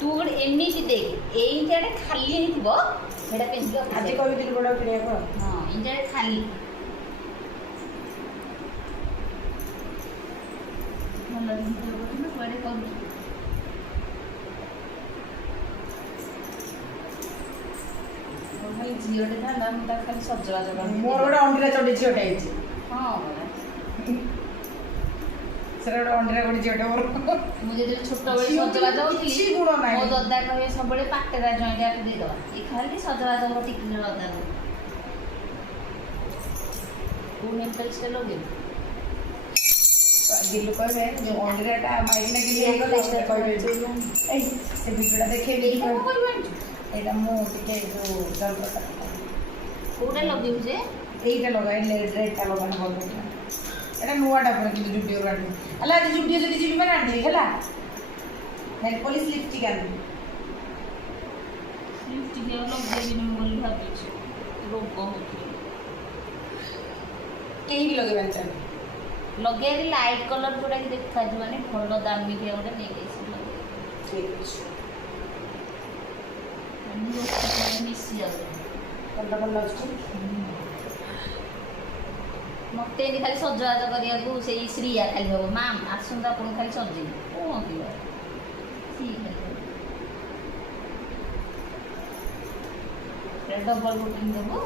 ତୁ ଗୋଟେ ଏମିତି ଦେଖ ଏଇଟାରେ ଖାଲି ହେଇଥିବ ସେଇଟା ପିନ୍ଧିକି ଆଜି କହିଥିଲି ଗୋଟେ କିଣିବାକୁ। ହଁ ଏଇଟାରେ ଖାଲି ଭଲ ଜିନିଷ କରୁଛୁ କୁଆଡ଼େ କରୁଛୁ ଖାଲି ଝିଅଟେ ଥାନ୍ତା ମୁଁ ତାକୁ ଖାଲି ସଜବାଜ କରିଦେବି। ମୋର ଗୋଟେ ଅଣ୍ଡିରା ଚଣ୍ଡୀ ଝିଅଟେ ହେଇଛି। ହଁ ପରା। ସେଟା ଗୋଟେ ଅଣ୍ଡିରା ଗୋଟେ ଝିଅଟେ ମୋର। ମୁଁ ଯେତେବେଳେ ଛୋଟବେଳେ ସଜବାଜ ହଉଥିଲି କିଛି ଗୁଣ ନାହିଁ। ମୋ ଦଦା କହିବେ ସବୁବେଳେ ପାଟେରା ଜଏଣ୍ଟ ଆକୁ ଦେଇଦେବା ଏ ଖାଲି ସଜବାଜ ହବ ଟିକିଲି ଦଦାକୁ। କୋଉ ନେଲ୍ ପଲିସଟା ଲଗେଇବୁ? ଦିଲୁ କହିବେ ଯୋଉ ଅଣ୍ଡିରାଟା ମାଇକିନା କିଣି ହେଇଗଲା ସେଟା କହିବେ ଏଇ ସେ ଭିଡ଼ିଓଟା ଦେଖେଇବି। ଏଇଟା କଣ କରିବୁ ଆଣିଛୁ? ଏଇଟା ମୁଁ ଟିକେ ଯୋଉ ଜଲପ୍ରକାର କୋଉଟା ଲଗେଇବୁ ଯେ? ଏଇଟା ଲଗାଏ ରେଡ୍ଟା ଲଗାଏ ଭଲ ହେଇଥିଲା। ଏଇଟା ନୂଆଟା ପୁରା କିନ୍ତୁ ଜୁଡ଼ିଓରୁ ଆଣିବି। ହେଲା ଆଜି ଜୁଡ଼ିଓ ଯଦି ଯିବି ମାନେ ଆଣିଦେବି ହେଲା। ନେଲ୍ ପଲିସ୍ ଲିପଷ୍ଟିକ୍ ଆଣିବି। ଲିପଷ୍ଟିକ୍ ଆଉ ଲଗେଇବିନି ବୋଲି ଭାବିଛି ରୋଗ ହଉଛି। କେହି ଲଗେଇବା ଚାହିଁବେ ଲଗେଇବି ଲାଇଟ୍ କଲର୍ ଯୋଉଟାକି ଦେଖାଯିବନି ଭଲ ଦାମିକିଆ ଗୋଟେ ନେଇକି ଆସିବି ଲଗେଇବି। ଠିକ୍ ଅଛି। ମିଶି ଯାଉଛି ଭଲ ଭଲ ଅଛି। ମତେ ଏମିତି ଖାଲି ସଜବାଜ କରିବାକୁ ସେଇ ଶ୍ରୀୟା ଖାଲି ହବ ମାମ୍ ଆସନ୍ତୁ ଆପଣଙ୍କୁ ଖାଲି ସଜେଇବି କଣ କିବ ଠିକ୍ ଅଛି ଡବଲ ବୁକିଂ ଦେବୁ।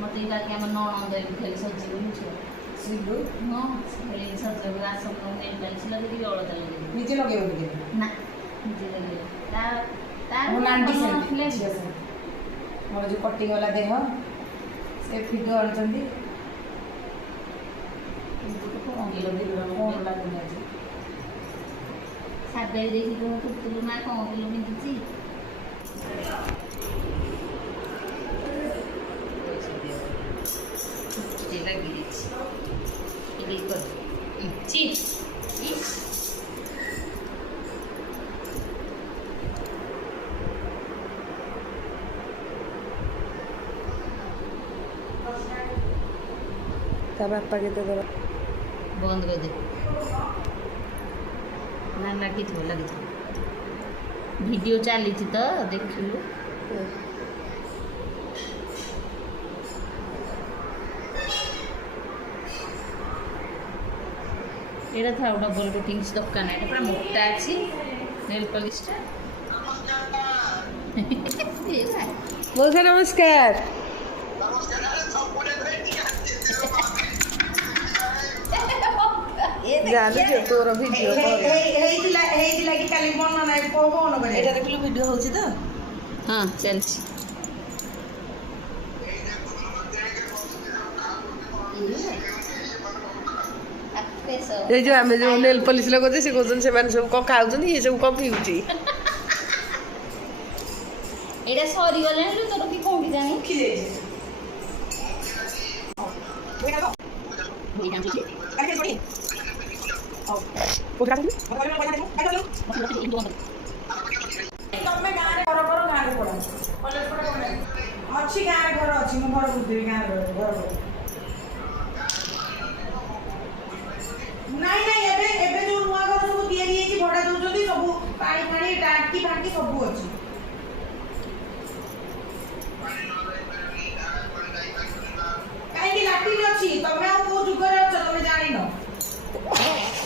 ମତେ ବାକି ଆମ ନଣନ୍ଦ ଏମିତି ଖାଲି ସଜେଇବୁ ଛୁଆ ସିଲୁ ହଁ ଖାଲି ସଜେଇବୁ ଆସନ୍ତୁ ନେଲ୍ ପଲିସ୍ ଲଗେଇଦେବି ଅଳତା ଲଗେଇଦେବି ନିଜେ ଲଗେଇବ କି? ନା ନିଜେ ଲଗେଇବ ତାର ମୋ ନାଣ୍ଡି ଭଲ ସେମିତି ନଥିଲେ ଝିଅ ସେମିତି। ମୋର ଯେଉଁ କଟିଂ ବାଲା ଦେହ ସେ ଫିଡୋ ଆଣୁଛନ୍ତି। କ'ଣ ଲାଗୁନି ଆଜି ସାବେଳି ଦେଖି ତୁଲୁ ମା କ'ଣ କିଲୋ ପିନ୍ଧୁଛି ଲାଗିଯାଇଛି ତା ବାପା କେତେ ଦର ବନ୍ଦ କରିଦେ ନା ଲାଗିଥିବ ଭିଡ଼ିଓ ଚାଲିଛି ତ ଦେଖିଲୁ। ଏଇଟା ଥାଉ ଡବଲ କୋଟିଂ ଦରକାର ନାହିଁ ଏଇଟା ପୁରା ମୋଟା ଅଛି ନେଲ୍ ପଲିସଟା। ମଉସା ନମସ୍କାର। ଜାଣିଛୁ ତୋର ଭିଡ଼ିଓ ହେଇଥିଲା କି କାଲି ମନ ନାହିଁ କହୁନ ଏଇଟା ଦେଖିଲୁ ଭିଡ଼ିଓ ହେଉଛି ତ। ହଁ ଚାଲିଛି ଏଇ ଯୋଉ ଆମେ ଯୋଉ ନେଲ୍ ପଲିସ୍ ଲଗାଉଛେ ସେ କହୁଛନ୍ତି ସେମାନେ ସବୁ କ'ଣ ଖାଉଛନ୍ତି ଇଏ ସବୁ କ'ଣ ପିଉଛି। ଏଇଟା ସରିଗଲାଣି ତୋର କି କୋଉଠି ଜାଣି ତମେ ଗାଁରେ ଘର କର ଗାଁରେ ପଢ କଲେଜ ପଢ ଅଛି ଗାଁରେ ଘର ଅଛି ମୁଁ ଘର ବୁଝିଦେବି ଗାଁରେ ଘର ନାଇଁ ନାଇଁ ଏବେ ଏବେ ଯୋଉ ନୂଆ ଘର ସବୁ ତିଆରି ହେଇଛି ଭଡା ଦଉଛନ୍ତି ସବୁ ପାଣି ଫାଣି ଟାଙ୍କି ଫାଙ୍କି ସବୁ ଅଛି। କାହିଁକି ଲାଟ୍ରିନ୍ ଅଛି ତମେ ଆଉ କୋଉ ଯୁଗରେ ଅଛ ତମେ ଜାଣିନ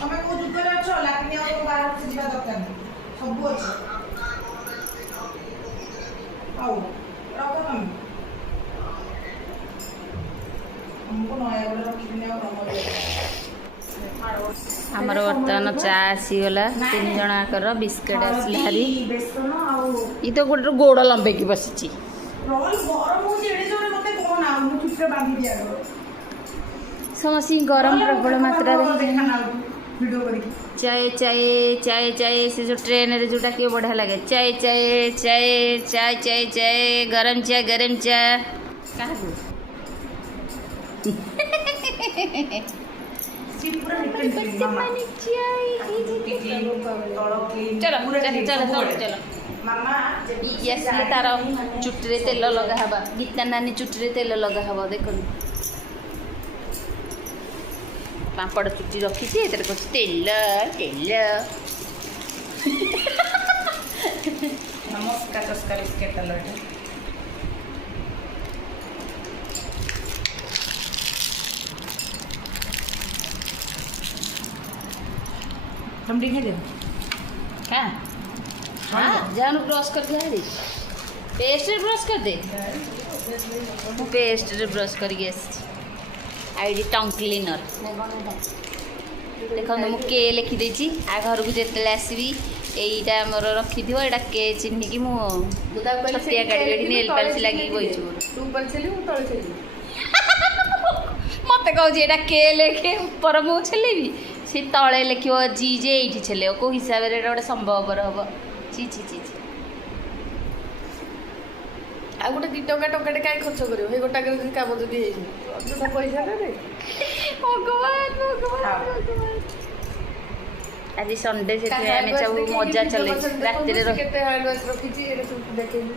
ତମେ କୋଉ ଯୁଗରେ ଅଛ ଲାଟ୍ରିନ୍ ଆଉ ବାହାରକୁ ଯିବା ଦରକାର ନାହିଁ ସବୁ ଅଛି। ହଉ ରଖ ତମେ ଆମକୁ ନୟାଗଡ଼ରେ ରଖିବିନି ଆଉ ଆମର ବର୍ତ୍ତମାନ ଚା ଆସିଗଲା 3 ଜଣଙ୍କର ବିସ୍କେଟ୍ ଆସିଲା ହାରି ଇ ତ ଗୋଟେ ଗୋଡ଼ ଲମ୍ବେଇକି ବସିଛି ସମସ୍ତଙ୍କୁ ଗରମ ପ୍ରବଳ ମାତ୍ରାରେ ଚାଏ ଚାଏ ଚାଏ ଚାଏ ସେ ଯେଉଁ ଟ୍ରେନରେ ଯେଉଁଟା କିଏ ବଢ଼ିଆ ଲାଗେ ଚାଏ ଚାଏ ଚାଏ ଚାଏ ଚାଏ ଚାଏ ଗରମ ଚା କାହାକୁ ଆସିଲେ ତାର ଚୁଟିରେ ତେଲ ଲଗା ହବା ଗୀତା ନାନୀ ଚୁଟିରେ ତେଲ ଲଗା ହବ ଦେଖନ୍ତୁ ପାମ୍ପଡ଼ ଚୁଟି ରଖିଛି ଏଥିରେ କରୁଛି ତେଲ ତେଲ ନମସ୍କାର ଚସ୍କା ବିସ୍କେଟ୍ ତେଲ ଏଇଟା तुम ठीक है दे हाँ हाँ जाओ ब्रश कर दे पेस्ट ब्रश कर दे ମୁଁ ପେଷ୍ଟରେ ବ୍ରଶ୍ କରିକି ଆସିଛି ଆଉ ଏଠି ଟଙ୍ଗ କ୍ଲିନର୍ ଦେଖନ୍ତୁ ମୁଁ କେ ଲେଖିଦେଇଛି ଆଉ ଘରକୁ ଯେତେବେଳେ ଆସିବି ଏଇଟା ଆମର ରଖିଥିବ ଏଇଟା କେ ଚିହ୍ନିକି ମୁଁ ଛତିଆ କାଢ଼ିବି ଏଠି ନେଲ୍ ପାଲିସ୍ ଲାଗିକି ବହିଛି ମୋତେ କହୁଛି ଏଇଟା କେ ଲେଖେ ଉପର ମୁଁ ଛେଲିବି ସେ ତଳେ ଲେଖିବ ଜି ଯେ ଏଇଠି ଛେଲିବ କେଉଁ ହିସାବରେ ଏଇଟା ଗୋଟେ ସମ୍ଭବପର ହେବ ଛି ଛି ଛି ଛି ଆଉ ଗୋଟେ 2 ଟଙ୍କା ଟଙ୍କାଟେ କାଇଁ ଖର୍ଚ୍ଚ କରିବ ହେଇ ଗୋଟାକରେ ଯଦି କାମ ଯଦି ହେଇଯିବ ଅଯଥା ପଇସା ରେ ଭଗବାନ ଆଜି ସଣ୍ଡେ ସେଥିପାଇଁ ଆମେ ସବୁ ମଜା ଚଲେଇଛୁ ରାତିରେ କେତେ ହ୍ୟାଣ୍ଡ ୱାଶ ରଖିଛି ଏଇଟା ସବୁ ଦେଖେଇବି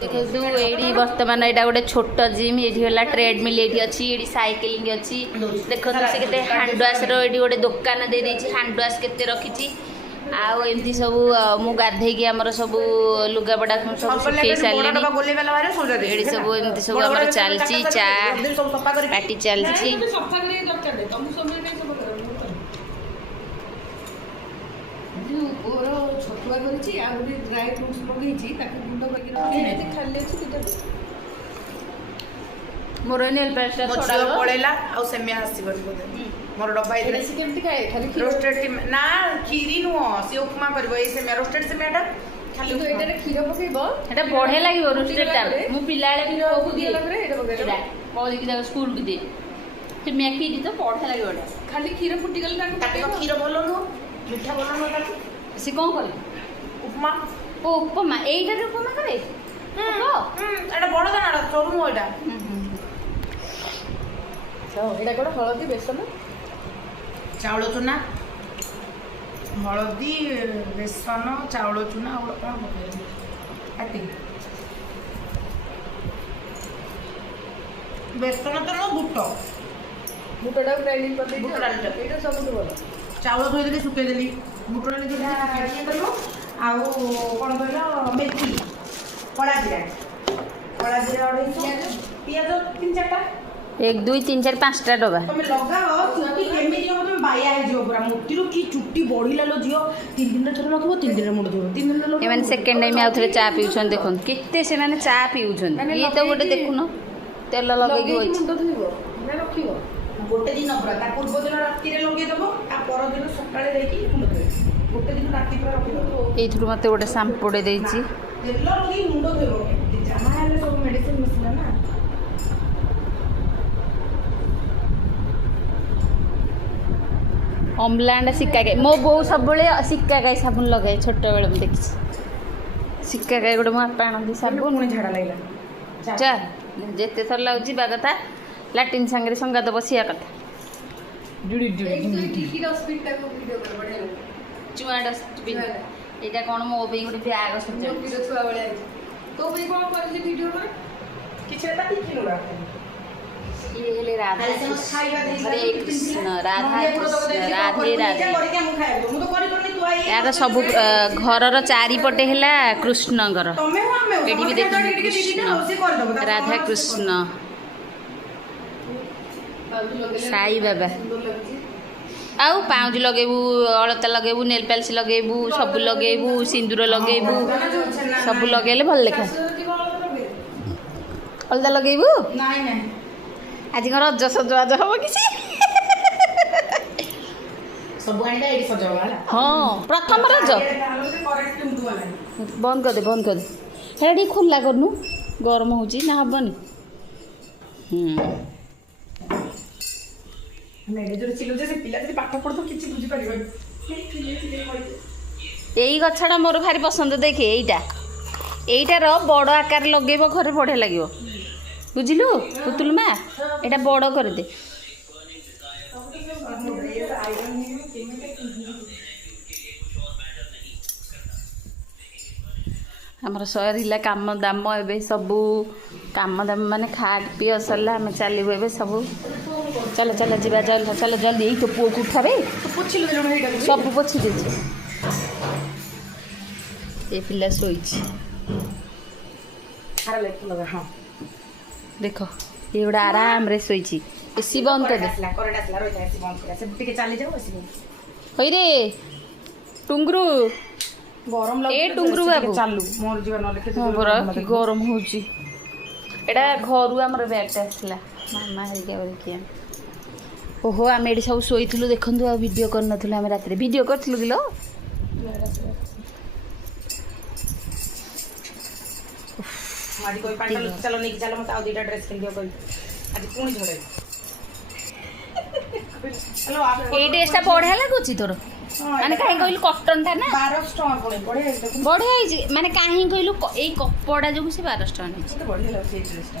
ଦେଖନ୍ତୁ ଏଇଠି ବର୍ତ୍ତମାନ ଏଇଟା ଗୋଟେ ଛୋଟ ଜିମ୍ ଏଇଠି ହେଲା ଟ୍ରେଡମିଲ୍ ଏଇଠି ଅଛି ଏଇଠି ସାଇକେଲିଂ ଅଛି ଦେଖନ୍ତୁ ସେ କେତେ ହ୍ୟାଣ୍ଡ ୱାଶର ଏଇଠି ଗୋଟେ ଦୋକାନ ଦେଇଦେଇଛି ହ୍ୟାଣ୍ଡ ୱାଶ କେତେ ରଖିଛି ଆଉ ଏମିତି ସବୁ ମୁଁ ଗାଧେଇକି ଆମର ସବୁ ଲୁଗାପଟା ସବୁ ଶୁଖେଇ ସାରିଲିଣି ଏଠି ସବୁ ଏମିତି ସବୁ ଆମର ଚାଲିଛି ଚା ପାଟି ଚାଲିଛି ଛତୁଆ କରିଛି ଆଉ ଗୋଟେ ଡ୍ରାଇ ଫ୍ରୁଟ୍ସ ପକେଇଛି ତାକୁ ଗୁଣ୍ଡ କରିକି ରଖିଛି ଖାଲି ଅଛି ଦୁଇଟା ମୋର ନେଲ୍ ପାଲିଶଟା ପଳେଇଲା ଆଉ ସେମିଆ ଆସିବନି ବୋଧେ ମୋର ଡବା ହେଇଥିଲା ସେ କେମିତି ଖାଏ ଖାଲି ରୋଷ୍ଟେଡ ନା କ୍ଷୀରି ନୁହଁ ସେ ଉପମା କରିବ ଏଇ ସେମିଆ ରୋଷ୍ଟେଡ ସେମିଆଟା ଖାଲି କିନ୍ତୁ ଏଟାରେ କ୍ଷୀର ପକେଇବ ଏଟା ବଢିଆ ଲାଗିବ ରୋଷ୍ଟେଡଟା ମୁଁ ପିଲାବେଳେ ବି ବୋଉକୁ ଦିଏ ପରେ ଏଟା ପକେଇଲା କରିକି ତାକୁ ସ୍କୁଲକୁ ଦିଏ ସେ ମ୍ୟାକିଟି ତ ବଢିଆ ଲାଗିବ ଏଟା ଖାଲି କ୍ଷୀର ଫୁଟିଗଲେ ତାକୁ କ୍ଷୀର ଭଲ ନୁହଁ ମିଠା ଭଲ ନୁହଁ ତାକୁ ସେ କ'ଣ କରେ ଉପମା ଓ ଉପମା ଏଇଟାରେ ଉପମା କରେ ଏଟା ବଡ ଦାନାଟା ସରୁ ନୁହଁ ଏଟା ଏଇଟା କ'ଣ ହଳଦୀ ବେସନ ଚାଉଳ ଚୁନା ହଳଦୀ ବେସନ ଚାଉଳ ଚୁନା ଆଉ କ'ଣ ପକେଇବି ଏତିକି ବେସନ ତ ନୁହଁ ବୁଟଟାକୁ ଗ୍ରାଇଣ୍ଡିଂ କରିଦେଇଛି ବୁଟ ଡାଲିଟା ଏଇଟା ସବୁଠୁ ଭଲ ଚାଉଳ ଧୋଇଦେଲି ଶୁଖେଇଦେଲି ବୁଟ ଡାଲି ଇଏ କରିବ ଆଉ କ'ଣ କହିଲ ମେଥି କଳା ଜିରା ଅଢ଼େଇଶ ପିଆଜ 3-4ଟା 1 2 3 4 5ଟା ଡବା ତମେ ଲଗାଅ ଚୁଟି କେମିତି ହବ ତମେ ବାୟା ହେଇଯିବ ପୁରା ମୋତିରୁ କି ଚୁଟି ବଢିଲା लो ଝିଅ 3 ଦିନରେ ଥରେ ଲଗେଇବ 3 ଦିନରେ ମୁଣ୍ଡ ଧୋଇବ 3 ଦିନରେ ଏମାନେ ସେକେଣ୍ଡ ଟାଇମ୍ ଆଉ ଥରେ ଚା ପିଉଛନ୍ତି ଦେଖନ୍ତୁ କେତେ ସେମାନେ ଚା ପିଉଛନ୍ତି ଇଏ ତ ଗୋଟେ ଦେଖୁନ ତେଲ ଲଗେଇକି ବଇଛି ମୁଣ୍ଡ ଧୋଇବ ନା ରଖିବ ଗୋଟେ ଦିନ ପୁରା ତା ପୂର୍ବ ଦିନ ରାତିରେ ଲଗେଇଦବ ତା ପରଦିନ ସକାଳେ ଯାଇକି ମୁଣ୍ଡ ଧୋଇବ ଗୋଟେ ଦିନ ରାତି ପୁରା ରଖିଦବ ଏଇଥିରୁ ମୋତେ ଗୋଟେ ସାମ୍ପୁଟେ ଦେଇଛି ତେଲ ଲଗେଇ ମୁଣ୍ଡ ଧୋଇବ ଯାହା ହେଲେ ସବୁ ମେଡିସିନ ମିଶିଲା ନା ଅମ୍ଲାଣ୍ଡ ଶିକାକାଇ ମୋ ବୋଉ ସବୁବେଳେ ଶିକାକାଇ ସାବୁନ ଲଗାଏ ଛୋଟବେଳେ ମୁଁ ଦେଖିଛି ଶିକାକାଇ ଗୋଟେ ମୋ ବାପା ଆଣନ୍ତି ସାବୁନ ପୁଣି ଝାଡ଼ା ଲାଗିଲା ଚା ଯେତେ ଥର ଲାଗୁଛି ଯିବା କଥା ଲାଟିନ୍ ସାଙ୍ଗରେ ସଙ୍ଗାତ ବସିବା କଥା ଚୁଆ ଡଷ୍ଟବିନ୍ ଏଇଟା କ'ଣ ମୋ ପାଇଁ ଗୋଟେ ବ୍ୟାଗ ସଜାଉଛି ଛୁଆ ଭଳିଆ ତୋ ପାଇଁ କ'ଣ କରିଛି ଭିଡ଼ିଓ ପରେ କିଛି ଏଟା ଦେଖିଲୁ ନା ଇଏ ହେଲେ ରାଧା ହରେ କୃଷ୍ଣ ରାଧା କୃଷ୍ଣ ରାଧେ ରାଧେ ଏହାର ସବୁ ଘରର ଚାରିପଟେ ହେଲା କୃଷ୍ଣଙ୍କର ଏଠି ବି ଦେଖନ୍ତୁ କୃଷ୍ଣ ରାଧା କୃଷ୍ଣ ସାଇ ବାବା ଆଉ ପାଉଁଜି ଲଗେଇବୁ ଅଳତା ଲଗେଇବୁ ନେଲ୍ ପାଲିସ୍ ଲଗେଇବୁ ସବୁ ଲଗେଇବୁ ସିନ୍ଦୁର ଲଗେଇବୁ ସବୁ ଲଗେଇଲେ ଭଲ ଲେଖା ଅଳତା ଲଗେଇବୁ ଆଜି କ'ଣ ରଜ ସଜବାଜ ହବ କିଛି ସବୁ ଆଣିବା ଏଇଠି ସଜାଇବା ହେଲା ହଁ ପ୍ରଥମ ରଜ ବନ୍ଦ କରିଦେ ସେଇଟା ଟିକେ ଖୋଲା କରୁନୁ ଗରମ ହେଉଛି ନା ହବନି ଏଇ ଗଛଟା ମୋର ଭାରି ପସନ୍ଦ ଦେଖେ ଏଇଟାର ବଡ଼ ଆକାର ଲଗେଇବ ଘରେ ବଢ଼ିଆ ଲାଗିବ ବୁଝିଲୁ ପୁତୁଲୁ ମା ଏଇଟା ବଡ଼ କରିଦେ ଆମର ସରିଲା କାମ ଦାମ ଏବେ ସବୁ କାମ ଦାମ ମାନେ ଖା ପିଅ ସରିଲା ଆମେ ଚାଲିବୁ ଏବେ ସବୁ ଚାଲ ଚାଲ ଯିବା ଚାଲ ଚାଲ ଜଲ୍ଦି ଏଇ ତୋ ପୁଅକୁ ଉଠାବେ ପୋଛିଲୁ ଜଣ ହେଇଟା ସବୁ ପୋଛି ଦେଇଛି ଏ ପିଲା ଶୋଇଛି ଆର ଲେଖ ଲଗା ହଁ ଦେଖ ଏ ଗୋଟେ ଆରାମରେ ଶୋଇଛି ଏସି ବନ୍ଦ କରିଦେ କରେଣ୍ଟ ଆସିଲା ରହିଥା ଏସି ବନ୍ଦ କରିବା ସେ ଟିକେ ଚାଲି ଯାଉ ଏସି ବନ୍ଦ ହଇରେ ଟୁଙ୍ଗୁରୁ ଗରମ ଏ ଟୁଙ୍ଗୁରୁ ବାବୁ ଚାଲୁ ମୋର ଯିବା ନହେଲେ କେତେ ହଁ ପରା କି ଗରମ ହେଉଛି ଏଇଟା ଘରୁ ଆମର ବ୍ୟାଗ୍ଟା ଆସିଥିଲା ମାମା ହେରିକା ବୋଲିକି ଓହୋ ଆମେ ଏଠି ସବୁ ଶୋଇଥିଲୁ ଦେଖନ୍ତୁ ଆଉ ଭିଡ଼ିଓ କରିନଥିଲୁ ଆମେ ରାତିରେ ଭିଡ଼ିଓ କରିଥିଲୁ କିଲୋ ଆଜି କହି ପାଣି ଚାଲ ନେଇକି ଚାଲ ମତେ ଆଉ ଦୁଇଟା ଡ୍ରେସ୍ କିଣିଦିଅ କହି ଆଜି ପୁଣି ଝଡ଼େ ଏଇ ଡ୍ରେସ୍ଟା ବଢ଼ିଆ ଲାଗୁଛି ତୋର ମାନେ କାହିଁ କହିଲୁ କଟନଟା ନା 1200 ଟଙ୍କା ପଡ଼େ ବଢ଼ିଆ ହେଇଛି ବଢ଼ିଆ ହେଇଛି ମାନେ କାହିଁ କହିଲୁ ଏଇ କପଡ଼ା ଯୋଗୁଁ ସେ 1200 ଟଙ୍କା ନେଇଛି ମତେ ବଢ଼ିଆ ଲାଗୁଛି ଏଇ ଡ୍ରେସ୍ଟା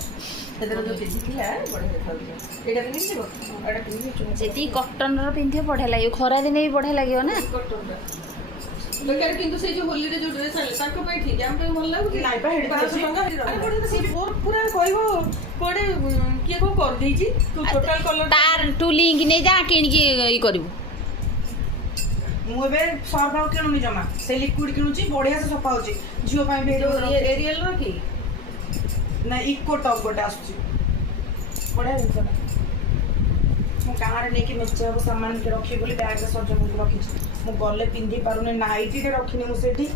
ସେଥିରେ ଯୋଉ ପିନ୍ଧିଥିଲା ବଢ଼ିଆ ଦେଖାଯାଉଛି ଏଇଟା ପିନ୍ଧିଯିବ ଏଇଟା ପିନ୍ଧିଛୁ ଯେତିକି କଟନର ପିନ୍ଧିବ ବଢ଼ିଆ ଲାଗିବ ଖରାଦିନେ ବି ବଢ଼ିଆ ଲାଗିବ ନା ବେକାର କିନ୍ତୁ ସେଇ ଯୋଉ ହୋଲିରେ ଯୋଉ ଡ୍ରେସ୍ ଆଣିଲେ ତାଙ୍କ ପାଇଁ ଠିକ୍ ଆମ ପାଇଁ ଭଲ ଲାଗୁଛି ନାଇଁ ପା ହେଠି 1200 ଟଙ୍କା ସେ ପୁରା କହିବ କୁଆଡ଼େ କିଏ କଣ କରିଦେଇଛି ତୁ ଟୋଟାଲ କଲର ତାର ତୁ ଲିଙ୍କ ନେଇ ଯା କିଣିକି ଇଏ କରିବୁ ମୁଁ ଏବେ ସର୍ଫ ଆଉ କିଣୁନି ଜମା ସେ ଲିକ୍ୱିଡ କିଣୁଛି ବଢ଼ିଆ ସେ ସଫା ହଉଛି ଝିଅ ପାଇଁ ବି ଏରିଏଲର କି ନା ଇକୋ ଟପ୍ ଗୋଟେ ଆସୁଛି ବଢ଼ିଆ ଜିନିଷଟା ମୁଁ ଗାଁରେ ନେଇକି ମେଞ୍ଚେ ହବ ସାମାନ ରଖିବି ବୋଲି ବ୍ୟାଗ୍ରେ ସଜ କରିକି ରଖିଛି ମୁଁ ଗଲେ ପିନ୍ଧି ପାରୁନି ନାଇଟିରେ ରଖିନି ମୁଁ ସେଠି